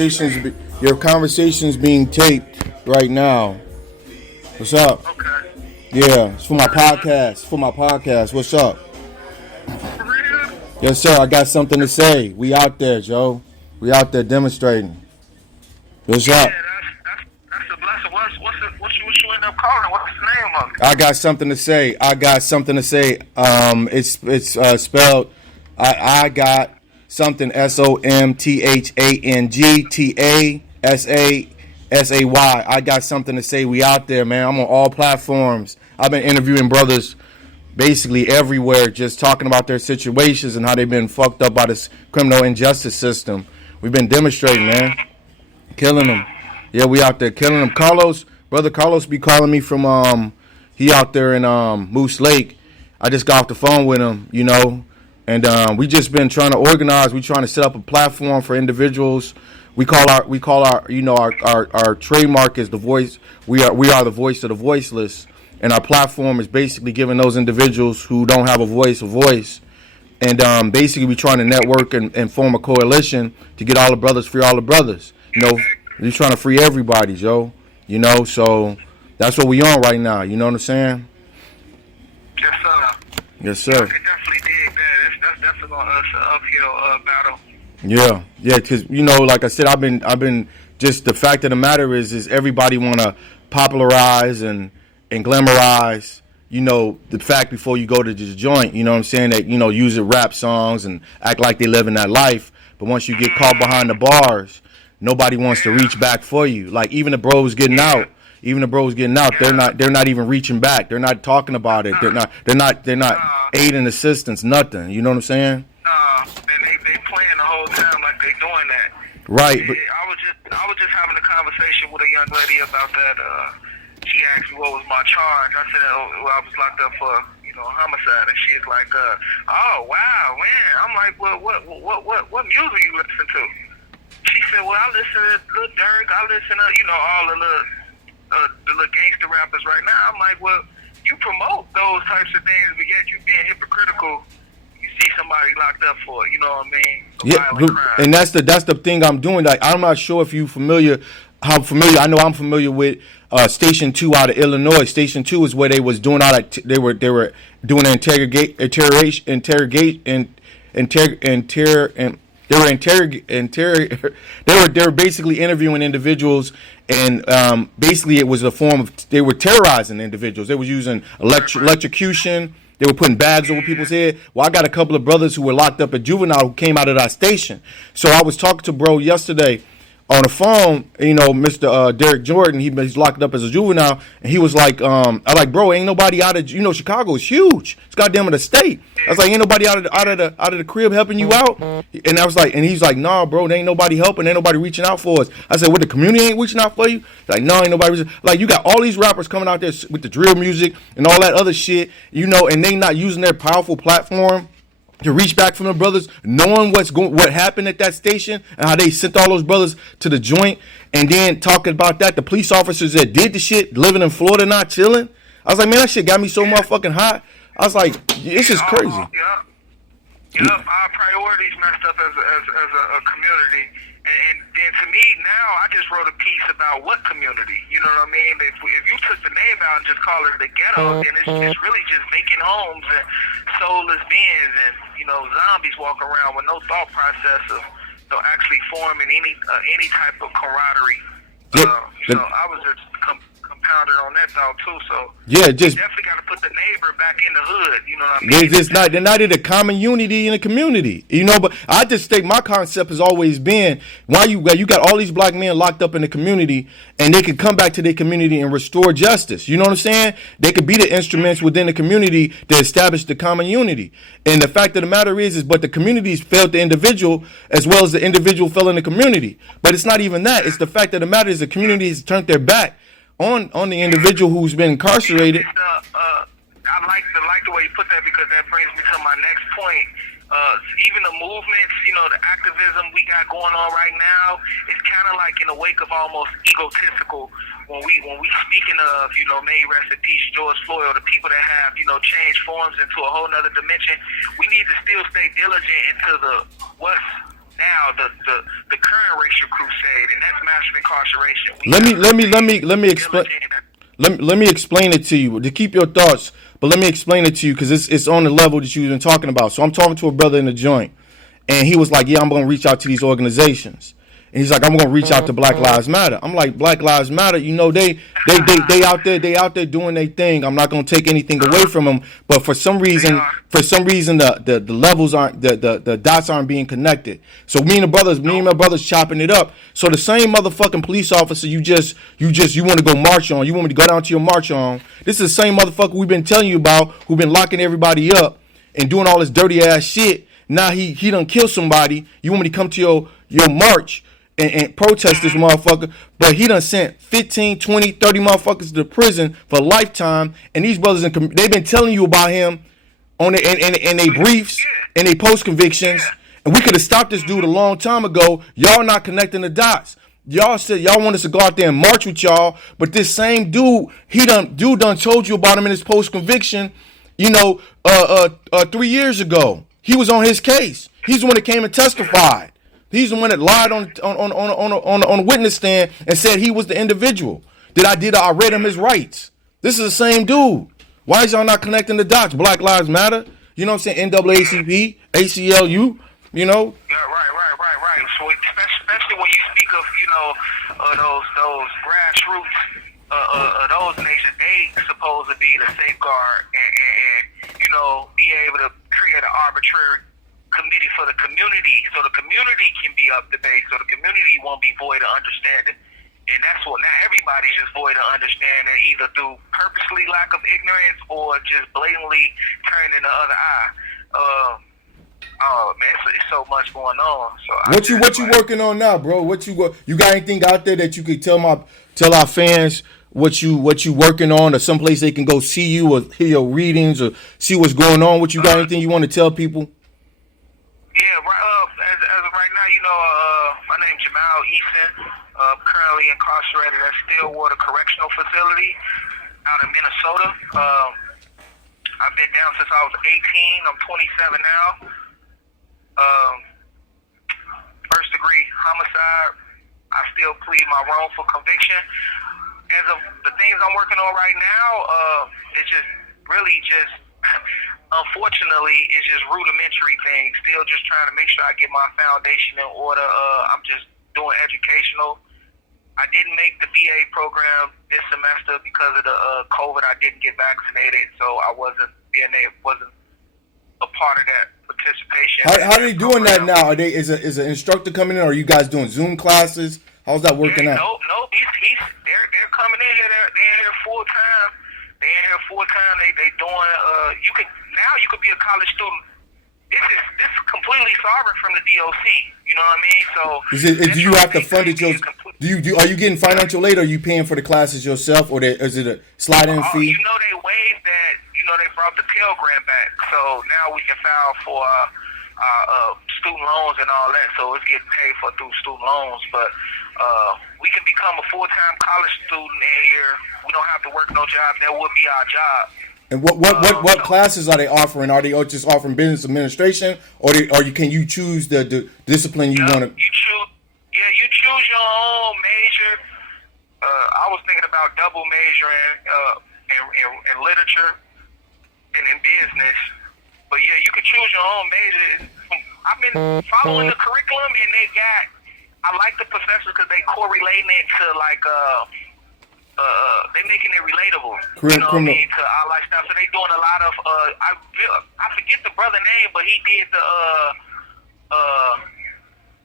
Your conversation's being taped right now. What's up? Okay. Yeah, it's for my podcast. For my podcast. What's up? For real? Yes, sir. I got something to say. We out there, Joe. We out there demonstrating. What's Yeah, up? that's a blessing. What you end up calling? What's the name of it? I got something to say. I got something to say. It's spelled. I got something. SOMTHANGTASASAY. I got something to say. We out there, man. I'm on all platforms. I've been interviewing brothers basically everywhere, just talking about their situations and how they've been fucked up by this criminal injustice system. We've been demonstrating, man. Killing them. Yeah, we out there killing them. Brother Carlos be calling me from he out there in Moose Lake. I just got off the phone with him, and we just been trying to organize. We trying to set up a platform for individuals. We call our trademark is the voice. We are the voice of the voiceless, and our platform is basically giving those individuals who don't have a voice. And basically, we trying to network and form a coalition to get all the brothers, free all the brothers. We're trying to free everybody, Joe. So that's what we on right now. You know what I'm saying? Yes, sir. Yes, I sir. can definitely dig that. That's definitely gonna us an uphill battle. Yeah, because like I said, I've been just the fact of the matter is everybody want to popularize and glamorize, the fact before you go to this joint, you know what I'm saying, that, use it rap songs and act like they live in that life. But once you get caught behind the bars, nobody wants to reach back for you. Like even the bros getting out, they're not even reaching back. They're not talking about it. They're not aid and assistance, nothing. You know what I'm saying? And they playing the whole time like they doing that. Right. But I was just having a conversation with a young lady about that. She asked me what was my charge. I said, I was locked up for homicide, and she's like, oh wow, man. I'm like, well, what music you listen to? She said, well, I listen to Lil Durk. I listen to all the little gangster rappers right now. I'm like, well, you promote those types of things, but yet you being hypocritical. You see somebody locked up for it, you know what I mean? Yeah, and that's the thing I'm doing. Like, I'm not sure if you how familiar. I know I'm familiar with Station 2 out of Illinois. Station 2 is where they was doing all that. They were doing they were basically interviewing individuals, and basically it was a form of, they were terrorizing individuals. They were using electrocution. They were putting bags over people's head. Well, I got a couple of brothers who were locked up at juvenile who came out of that station. So I was talking to bro yesterday on the phone, Mr. Derek Jordan. He's locked up as a juvenile, and he was like, I like, bro, ain't nobody out of, Chicago is huge. It's goddamn the state. I was like, ain't nobody out of the crib helping you out? And I was like, and he's like, nah, bro, there ain't nobody helping, ain't nobody reaching out for us. I said, what, the community ain't reaching out for you? Like, no, ain't nobody reaching. Like, you got all these rappers coming out there with the drill music and all that other shit, and they not using their powerful platform to reach back from the brothers, knowing what happened at that station and how they sent all those brothers to the joint, and then talking about that, the police officers that did the shit, living in Florida, not chilling. I was like, man, that shit got me so motherfucking hot. I was like, this is crazy. Our priorities messed up as a community. And then to me now, I just wrote a piece about what community. You know what I mean? If you took the name out and just call it the ghetto, then it's really just making homes and soulless beings and zombies walk around with no thought process of actually forming any type of camaraderie. So I was just compounded on that thought too. So yeah, you definitely got to put the neighbor back in the hood. You know what I mean? They're not in a common unity in the community. But I just think my concept has always been, why you got all these black men locked up in the community, and they can come back to their community and restore justice. You know what I'm saying? They could be the instruments within the community to establish the common unity. And the fact of the matter is but the communities failed the individual as well as the individual fell in the community. But it's not even that. It's the fact of the matter is the community has turned their back on the individual who's been incarcerated. I like the way you put that, because that brings me to my next point. Even the movements, the activism we got going on right now, it's kind of like in the wake of almost egotistical when we speaking of, may he rest in peace, George Floyd, or the people that have, changed forms into a whole nother dimension. We need to still stay diligent into now the current racial crusade, and that's massive incarceration. Let me explain. Let me explain it to you to keep your thoughts, but let me explain it to you because it's on the level that you've been talking about. So I'm talking to a brother in the joint, and he was like, "Yeah, I'm going to reach out to these organizations." And he's like, I'm gonna reach out to Black Lives Matter. I'm like, Black Lives Matter, you know, they out there doing their thing. I'm not gonna take anything away from them, but for some reason the levels aren't the dots aren't being connected. So me and my brothers chopping it up. So the same motherfucking police officer you want to go march on, you want me to go down to your march on. This is the same motherfucker we've been telling you about who've been locking everybody up and doing all this dirty ass shit. Now he done kill somebody. You want me to come to your march and protest this motherfucker, but he done sent 15, 20, 30 motherfuckers to prison for a lifetime, and these brothers, they've been telling you about him on in they briefs and they post convictions, and we could have stopped this dude a long time ago. Y'all not connecting the dots. Y'all said y'all want us to go out there and march with y'all, but this same dude, done told you about him in his post conviction, 3 years ago. He was on his case. He's the one that came and testified. He's the one that lied on a witness stand and said he was the individual. I read him his rights. This is the same dude. Why is y'all not connecting the dots? Black Lives Matter. You know what I'm saying? NAACP, ACLU. You know. Yeah, right. So especially when you speak of those grassroots those nations, they supposed to be the safeguard and be able to create an arbitrary committee for the community, so the community can be up to date, so the community won't be void of understanding. And that's what now everybody's just void of understanding, either through purposely lack of ignorance or just blatantly turning the other eye. Oh man, it's so much going on. So what you working on now, bro? You got anything out there that you could tell our fans what you working on, or someplace they can go see you or hear your readings or see what's going on? What you got anything you want to tell people? Yeah, as of right now, my name's Jamil Eason. Currently incarcerated at Stillwater Correctional Facility out in Minnesota. I've been down since I was 18. I'm 27 now. First degree homicide. I still plead my wrongful conviction. As of the things I'm working on right now, it's just really just unfortunately, it's just rudimentary things. Still just trying to make sure I get my foundation in order. I'm just doing educational. I didn't make the BA program this semester because of the COVID. I didn't get vaccinated, so I wasn't a part of that participation. How are they doing that now? Is an instructor coming in, or are you guys doing Zoom classes? How's that working out? No, they're coming in here. They're in here full time. They doing. You could be a college student. This is completely sovereign from the DOC. You know what I mean? So do you have to fund it yourself? Are you getting financial aid, or are you paying for the classes yourself, or is it a slide-in fee? They waived that. They brought the Pell Grant back, so now we can file for student loans and all that. So it's getting paid for through student loans, but we can become a full-time college student in here. We don't have to work no job. That would be our job. And what classes are they offering? Are they just offering business administration, or can you choose the discipline you want to? You choose your own major. I was thinking about double majoring in literature and in business, but yeah, you can choose your own major. I've been following the curriculum, and I like the professors because they correlating it to they making it relatable. You know what I mean, to our lifestyle. So they doing a lot of I forget the brother name, but he did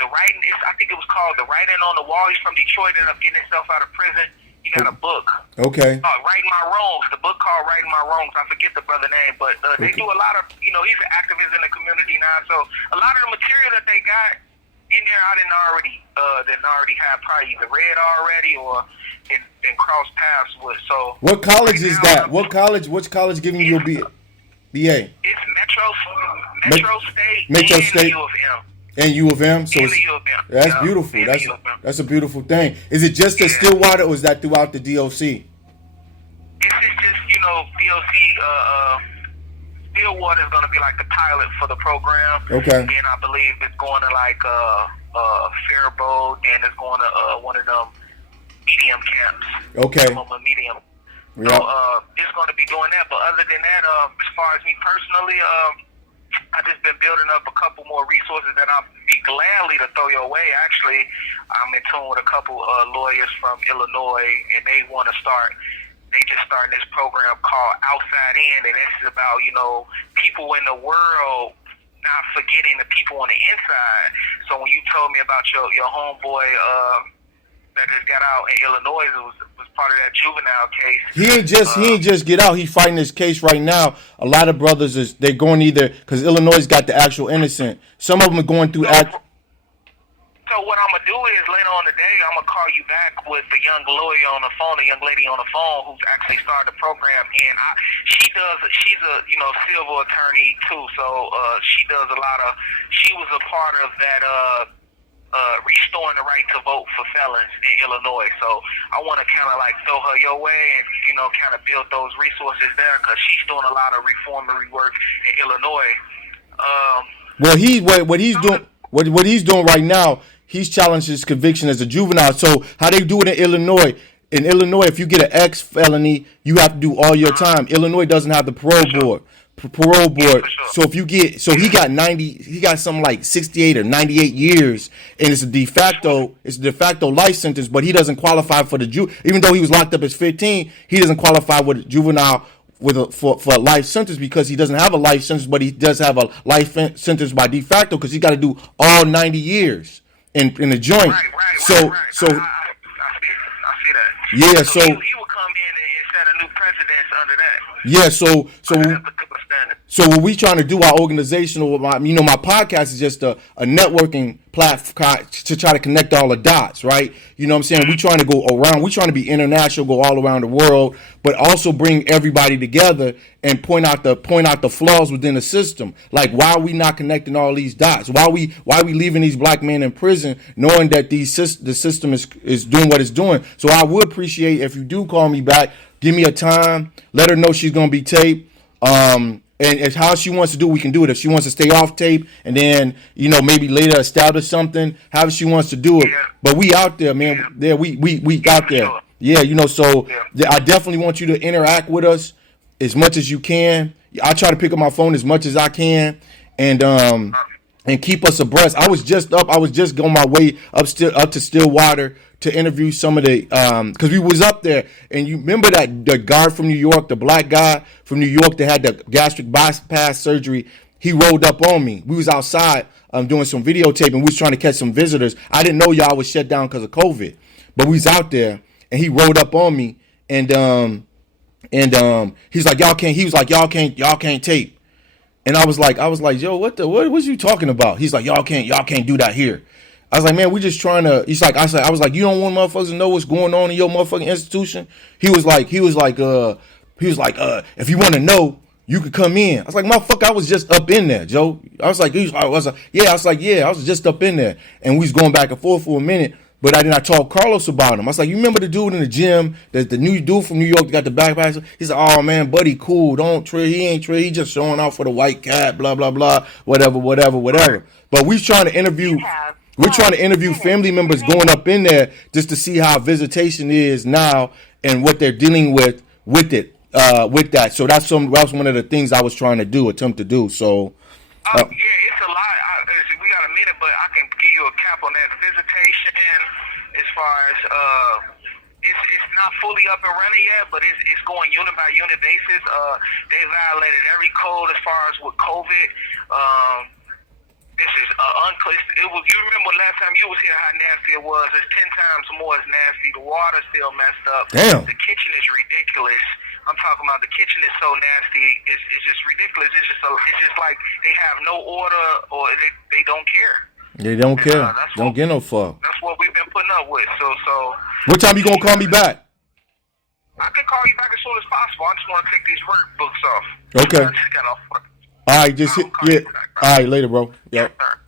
the writing. I think it was called The Writing on the Wall. He's from Detroit, ended up getting himself out of prison. He got a book. Okay. Righting My Wrongs. The book called Righting My Wrongs. I forget the brother name, but they do a lot of, he's an activist in the community now. So a lot of the material that they got in there, I didn't already have probably either read already or been crossed paths with. So what college is that? Which college giving you a BA? It's Metro State. U of M. And U of M, so that's beautiful. That's a beautiful thing. Is it just at Stillwater, or is that throughout the DOC? This is just DOC. Stillwater is going to be like the pilot for the program. Okay. And I believe it's going to like Faribault, and it's going to one of them medium camps. Okay. Some of them medium. Yep. So it's going to be doing that. But other than that, as far as me personally, I just been building up a couple more resources that I'll be gladly to throw your way. Actually, I'm in tune with a couple lawyers from Illinois, and they want to start. They just starting this program called Outside In, and it's about, you know, people in the world not forgetting the people on the inside. So when you told me about your homeboy that just got out in Illinois, it was part of that juvenile case. He ain't just get out. He's fighting this case right now. A lot of brothers they're going either because Illinois got the actual innocent. Some of them are going through So what I'm gonna do is later on today, I'm gonna call you back with a young lawyer on the phone, a young lady on the phone who's actually started the program, and she's a civil attorney too. So she does a lot of. She was a part of that restoring the right to vote for felons in Illinois. So I want to kind of like throw her your way and kind of build those resources there because she's doing a lot of reformatory work in Illinois. Well, what he's doing right now. He's challenged his conviction as a juvenile. So how they do it in Illinois? In Illinois, if you get an X felony, you have to do all your time. Illinois doesn't have the parole board. So if you get, he got something like 68 or 98 years, and it's a de facto life sentence, but he doesn't qualify for even though he was locked up as 15, he doesn't qualify with a juvenile for a life sentence because he doesn't have a life sentence, but he does have a life sentence by de facto because he got to do all 90 years. In the joint, right. I see that. Yeah, so he will come in and set a new precedence under that. Yeah, so what we trying to do, our organizational, my podcast is just a networking platform to try to connect all the dots, right? You know what I'm saying? We trying to go around, we trying to be international, go all around the world, but also bring everybody together and point out the flaws within the system. Like, why are we not connecting all these dots? Why are we leaving these black men in prison knowing that the system is doing what it's doing? So I would appreciate if you do call me back, give me a time, let her know she's gonna be taped. And if how she wants to do, we can do it. If she wants to stay off tape and then, maybe later establish something, however she wants to do it. Yeah. But we out there, man. Yeah, we out there. Sure. Yeah, so I definitely want you to interact with us as much as you can. I try to pick up my phone as much as I can and keep us abreast. I was just on my way up to Stillwater to interview some of the because we was up there, and you remember that the guard from New York, the black guy from New York that had the gastric bypass surgery. He rolled up on me. We was outside doing some videotaping. We was trying to catch some visitors. I didn't know y'all was shut down because of COVID, but we was out there, and he rolled up on me, and he's like, y'all can't. He was like, y'all can't tape. And I was like, yo, what was you talking about? He's like, y'all can't do that here. I was like, man, we just trying to. I was like, you don't want motherfuckers to know what's going on in your motherfucking institution. He was like, if you want to know, you could come in. I was like, motherfucker, I was just up in there, Joe. I was like, I was just up in there, and we was going back and forth for a minute. But I told Carlos about him. I was like, you remember the dude in the gym, the new dude from New York that got the backpack? He's like, oh man, buddy, cool. Don't trip. He ain't trip. He just showing off for the white cat, blah blah blah, whatever. But we're trying to interview family members going up in there just to see how visitation is now and what they're dealing with with that. So that's one of the things I was trying to attempt to do. So yeah, it's a lot. We got a minute, but I can give you a cap on that visitation as far as it's not fully up and running yet, but it's going unit by unit basis. They violated every code as far as with COVID. This is it was. You remember last time you was here how nasty it was? It's 10 times more as nasty. The water's still messed up. Damn. The kitchen is ridiculous. I'm talking about the kitchen is so nasty. It's just ridiculous. It's just like they have no order or they don't care. They don't care. Don't get no fuck. That's what we've been putting up with. So. What time you gonna call me back? I can call you back as soon as possible. I just want to take these workbooks off. Okay. I just got off work. All right, just hit. Yeah. All right, later, bro. Yep. Yes, sir.